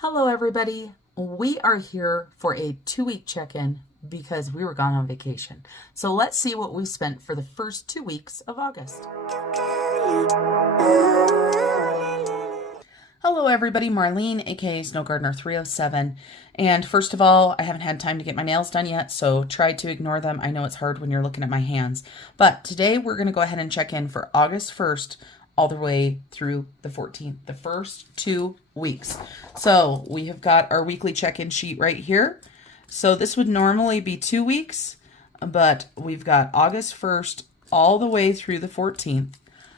Hello, everybody. We are here for a 2-week check-in because we were gone on vacation. So let's see what we spent for the first 2 weeks of August. Hello, everybody. Marlene, aka Snow Gardener 307. And first of all, I haven't had time to get my nails done yet, so try to ignore them. I know it's hard when you're looking at my hands. But today we're going to go ahead and check in for August 1st all the way through the 14th, the first 2 weeks. So we have got our weekly check-in sheet right here. So this would normally be 2 weeks, but we've got August 1st all the way through the 14th.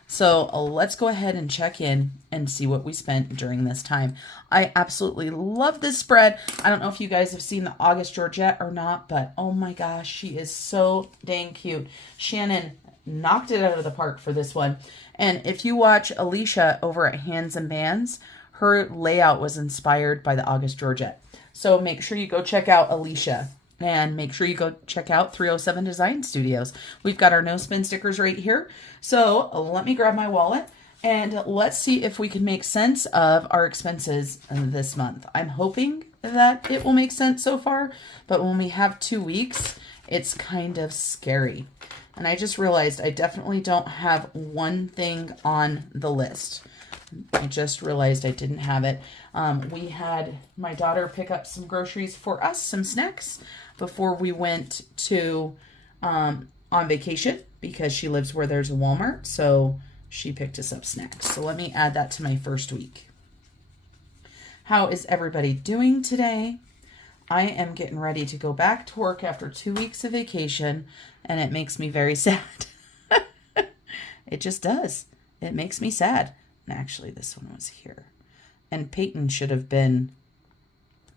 So let's go ahead and check in and see what we spent during this time. I absolutely love this spread. I don't know if you guys have seen the August Georgette or not, but oh my gosh, she is so dang cute. Shannon knocked it out of the park for this one. And if you watch Alicia over at Hands and Bands, her layout was inspired by the August Georgette. So make sure you go check out Alicia. And make sure you go check out 307 Design Studios. We've got our no spin stickers right here. So let me grab my wallet and let's see if we can make sense of our expenses this month. I'm hoping that it will make sense so far, but when we have 2 weeks, it's kind of scary. And I just realized I definitely don't have one thing on the list. I just realized I didn't have it. We had my daughter pick up some groceries for us, some snacks, before we went to on vacation because she lives where there's a Walmart. So she picked us up snacks. So let me add that to my first week. How is everybody doing today? I am getting ready to go back to work after 2 weeks of vacation, and it makes me very sad. It just does. It makes me sad. And actually, this one was here. And Peyton should have been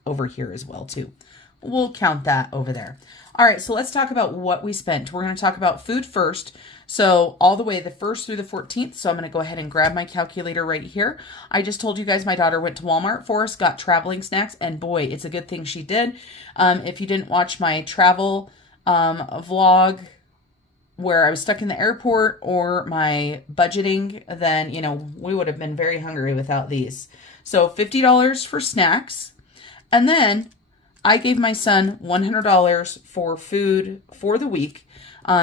over here as well, too. We'll count that over there. All right, so let's talk about what we spent. We're going to talk about food first. So all the way the 1st through the 14th. So I'm going to go ahead and grab my calculator right here. I just told you guys my daughter went to Walmart for us, got traveling snacks, and boy, it's a good thing she did. If you didn't watch my travel vlog where I was stuck in the airport or my budgeting, then, you know, we would have been very hungry without these. So $50 for snacks. And then I gave my son $100 for food for the week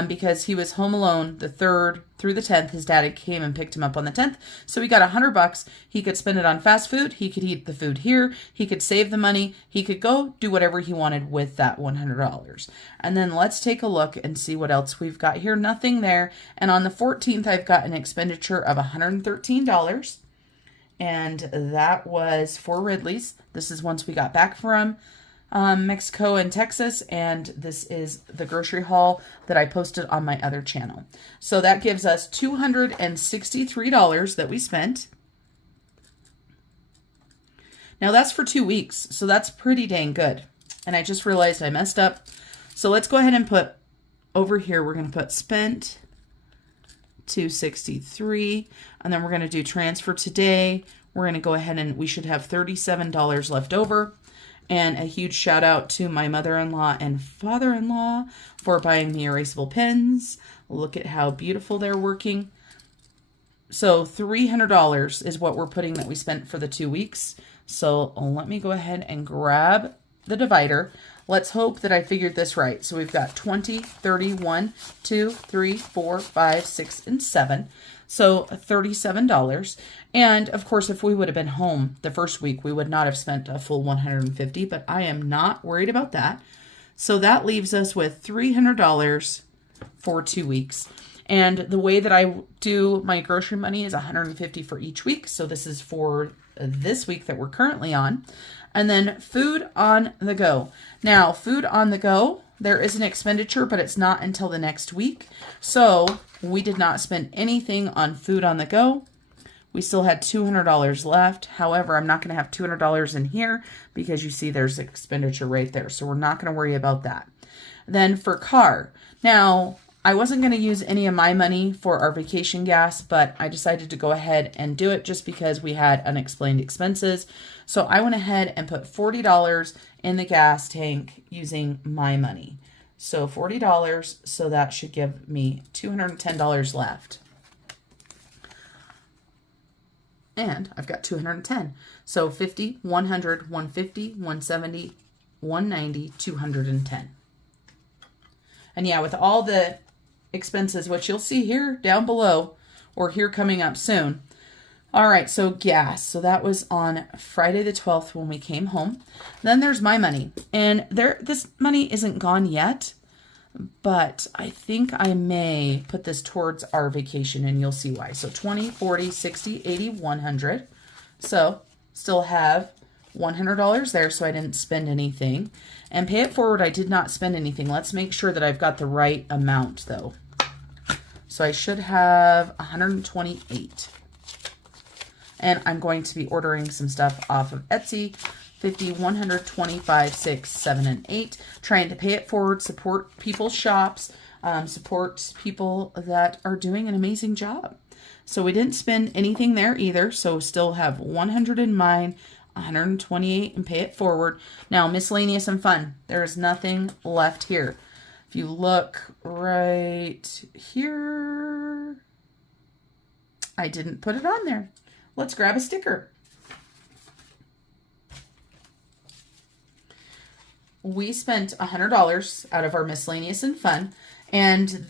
because he was home alone the 3rd through the 10th. His dad came and picked him up on the 10th. So he got $100. He could spend it on fast food. He could eat the food here. He could save the money. He could go do whatever he wanted with that $100. And then let's take a look and see what else we've got here. Nothing there. And on the 14th, I've got an expenditure of $113. And that was for Ridley's. This is once we got back from Mexico and Texas, and this is the grocery haul that I posted on my other channel. So that gives us $263 that we spent. Now that's for 2 weeks, so that's pretty dang good. And I just realized I messed up. So let's go ahead and put over here, we're going to put spent 263, and then we're going to do transfer today. We're going to go ahead and we should have $37 left over. And a huge shout out to my mother-in-law and father-in-law for buying me erasable pens. Look at how beautiful they're working. So $300 is what we're putting that we spent for the 2 weeks. So let me go ahead and grab the divider. Let's hope that I figured this right. So we've got 20, 30, 1, 2, 3, 4, 5, 6, and 7. So $37. And of course, if we would have been home the first week, we would not have spent a full $150, but I am not worried about that. So that leaves us with $300 for 2 weeks. And the way that I do my grocery money is $150 for each week. So this is for this week that we're currently on. And then food on the go. Now, food on the go, there is an expenditure, but it's not until the next week. So we did not spend anything on food on the go. We still had $200 left. However, I'm not going to have $200 in here because you see there's expenditure right there. So we're not going to worry about that. Then for car. Now, I wasn't going to use any of my money for our vacation gas, but I decided to go ahead and do it just because we had unexplained expenses. So I went ahead and put $40 in the gas tank using my money. So $40, so that should give me $210 left. And I've got 210. So 50, 100, 150, 170, 190, 210. And yeah, with all the expenses, which you'll see here down below or here coming up soon. All right, so gas. So that was on Friday the 12th when we came home. Then there's my money. And this money isn't gone yet, but I think I may put this towards our vacation and you'll see why. So 20, 40, 60, 80, 100. So still have $100 there, so I didn't spend anything. And pay it forward, I did not spend anything. Let's make sure that I've got the right amount though. So I should have 128. And I'm going to be ordering some stuff off of Etsy. 50, 100, 25, 6, 7, and 8. Trying to pay it forward, support people's shops, support people that are doing an amazing job. So we didn't spend anything there either. So still have 100 in mine, 128 and pay it forward. Now, miscellaneous and fun. There is nothing left here. If you look right here, I didn't put it on there. Let's grab a sticker. We spent $100 out of our miscellaneous and fun, and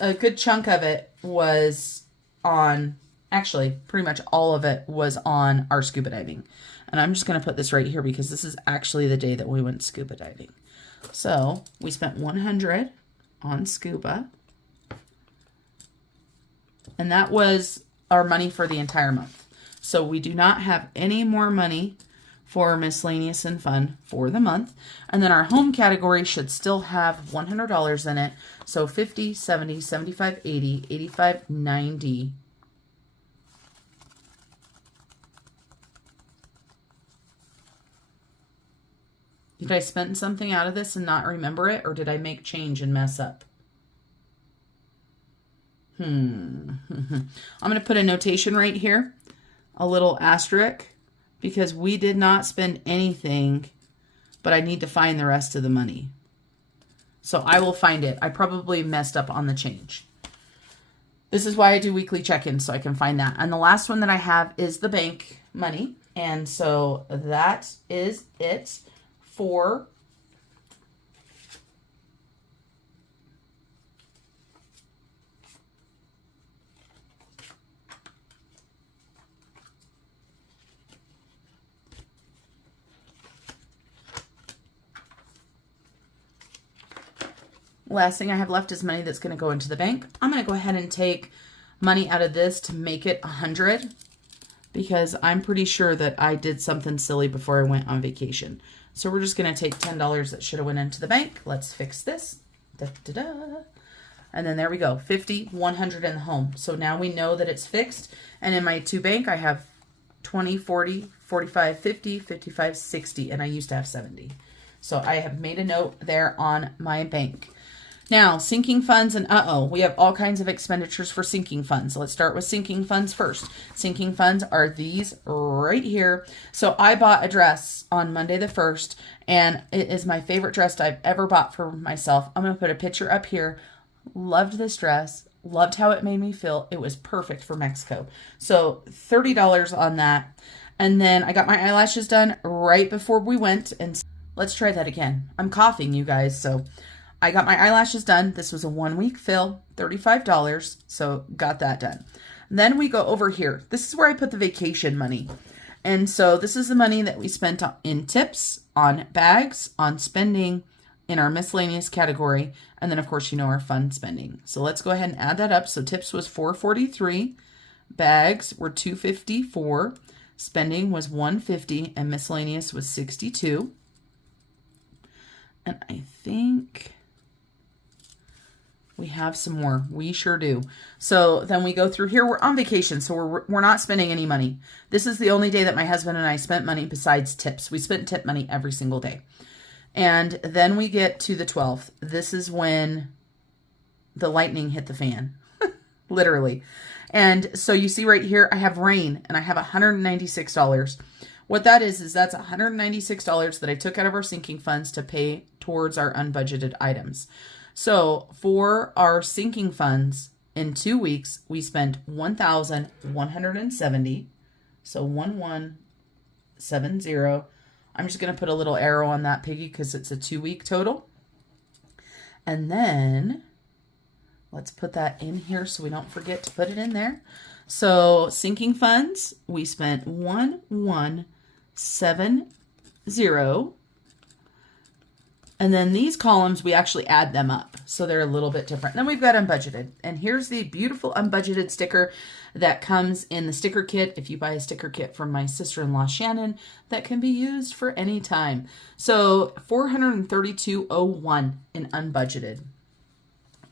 a good chunk of it was on, actually pretty much all of it was on our scuba diving. And I'm just going to put this right here because this is actually the day that we went scuba diving. So we spent $100 on scuba, and that was our money for the entire month. So we do not have any more money for miscellaneous and fun for the month. And then our home category should still have $100 in it. So 50, 70, 75, 80, 85, 90. Did I spend something out of this and not remember it? Or did I make change and mess up? I'm going to put a notation right here. A little asterisk. Because we did not spend anything, but I need to find the rest of the money. So I will find it. I probably messed up on the change. This is why I do weekly check-ins, so I can find that. And the last one that I have is the bank money. And so that is it for last thing I have left is money that's going to go into the bank. I'm going to go ahead and take money out of this to make it 100 because I'm pretty sure that I did something silly before I went on vacation. So we're just going to take $10 that should have went into the bank. Let's fix this. Da, da, da. And then there we go. 50, 100 in the home. So now we know that it's fixed. And in my to bank, I have 20, 40, 45, 50, 55, 60. And I used to have 70. So I have made a note there on my bank. Now, sinking funds and we have all kinds of expenditures for sinking funds. Let's start with sinking funds first. Sinking funds are these right here. So I bought a dress on Monday the 1st, and it is my favorite dress I've ever bought for myself. I'm going to put a picture up here. Loved this dress. Loved how it made me feel. It was perfect for Mexico. So $30 on that. And then I got my eyelashes done right before we went. And let's try that again. I'm coughing, you guys, so I got my eyelashes done. This was a 1-week fill, $35. So got that done. Then we go over here. This is where I put the vacation money. And so this is the money that we spent in tips, on bags, on spending in our miscellaneous category. And then of course, you know, our fun spending. So let's go ahead and add that up. So tips was $443. Bags were $254. Spending was $150 and miscellaneous was $62. And I think we have some more. We sure do. So then we go through here. We're on vacation, so we're not spending any money. This is the only day that my husband and I spent money besides tips. We spent tip money every single day. And then we get to the 12th. This is when the lightning hit the fan, literally. And so you see right here, I have rain and I have $196. What that is that's $196 that I took out of our sinking funds to pay towards our unbudgeted items. So for our sinking funds in 2 weeks, we spent $1,170. So 1170. I'm just going to put a little arrow on that piggy because it's a 2-week total. And then let's put that in here so we don't forget to put it in there. So sinking funds, we spent 1170. And then these columns, we actually add them up. So they're a little bit different. Then we've got unbudgeted. And here's the beautiful unbudgeted sticker that comes in the sticker kit. If you buy a sticker kit from my sister-in-law, Shannon, that can be used for any time. So $432.01 in unbudgeted.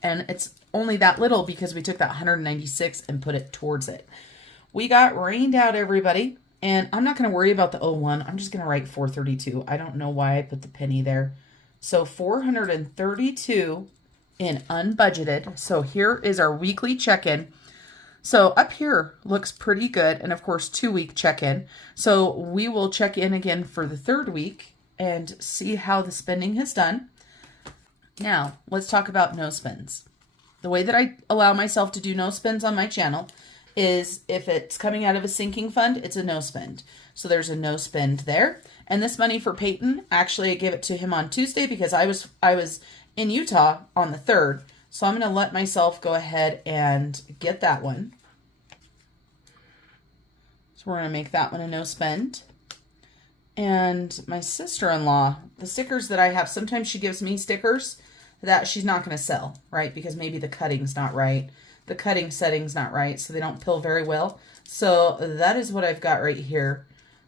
And it's only that little because we took that 196 and put it towards it. We got rained out, everybody. And I'm not going to worry about the 01. I'm just going to write 432. I don't know why I put the penny there. So 432 in unbudgeted. So here is our weekly check-in. So up here looks pretty good. And of course, 2-week check-in. So we will check in again for the 3rd week and see how the spending has done. Now, let's talk about no spends. The way that I allow myself to do no spends on my channel is if it's coming out of a sinking fund, it's a no spend. So there's a no spend there. And this money for Peyton, actually I gave it to him on Tuesday because I was in Utah on the 3rd. So I'm going to let myself go ahead and get that one. So we're going to make that one a no spend. And my sister-in-law, the stickers that I have, sometimes she gives me stickers that she's not going to sell, right? Because maybe the cutting's not right. The cutting setting's not right, so they don't pill very well. So that is what I've got right here.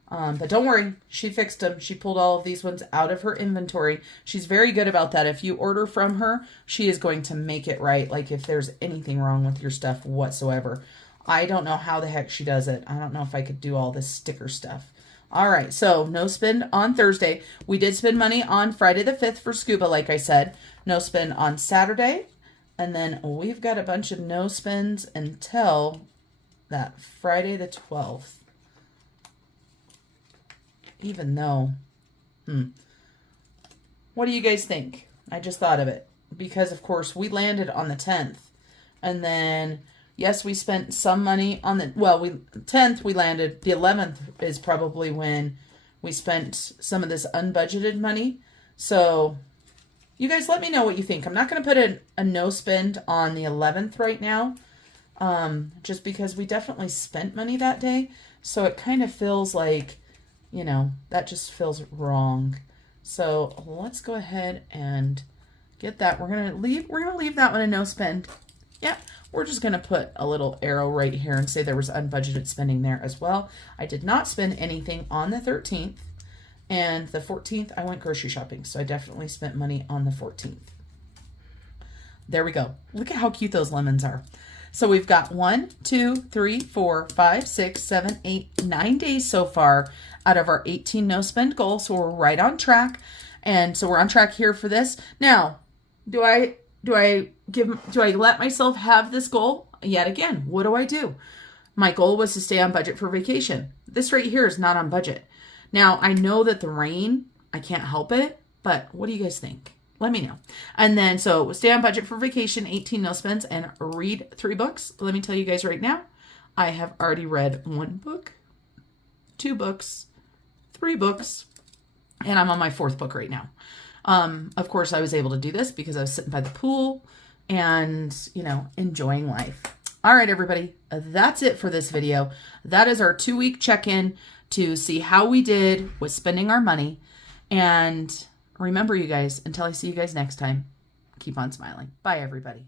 But don't worry, she fixed them. She pulled all of these ones out of her inventory. She's very good about that. If you order from her, she is going to make it right. Like if there's anything wrong with your stuff whatsoever. I don't know how the heck she does it. I don't know if I could do all this sticker stuff. All right, so no spend on Thursday. We did spend money on Friday the 5th for scuba, like I said. No spend on Saturday. And then we've got a bunch of no spends until that Friday the 12th. Even though, what do you guys think? I just thought of it. Because, of course, we landed on the 10th. And then, yes, we spent some money on the, 10th we landed. The 11th is probably when we spent some of this unbudgeted money. So, you guys let me know what you think. I'm not going to put a no spend on the 11th right now. Just because we definitely spent money that day. So, it kind of feels like, you know, that just feels wrong. So let's go ahead and get that. We're gonna leave that one a no spend. Yeah, we're just gonna put a little arrow right here and say there was unbudgeted spending there as well. I did not spend anything on the 13th, and the 14th I went grocery shopping, so I definitely spent money on the 14th. There we go. Look at how cute those lemons are. So we've got 1, 2, 3, 4, 5, 6, 7, 8, 9 days so far out of our 18 no spend goal. So we're right on track. And so we're on track here for this. Now, do I let myself have this goal? Yet again, what do I do? My goal was to stay on budget for vacation. This right here is not on budget. Now, I know that the rain, I can't help it, but what do you guys think? Let me know. And then, so stay on budget for vacation, 18 no spends, and read 3 books. Let me tell you guys right now, I have already read 1 book, 2 books, 3 books, and I'm on my 4th book right now. Of course, I was able to do this because I was sitting by the pool and, you know, enjoying life. All right, everybody, that's it for this video. That is our 2-week check-in to see how we did with spending our money. And remember, you guys, until I see you guys next time, keep on smiling. Bye, everybody.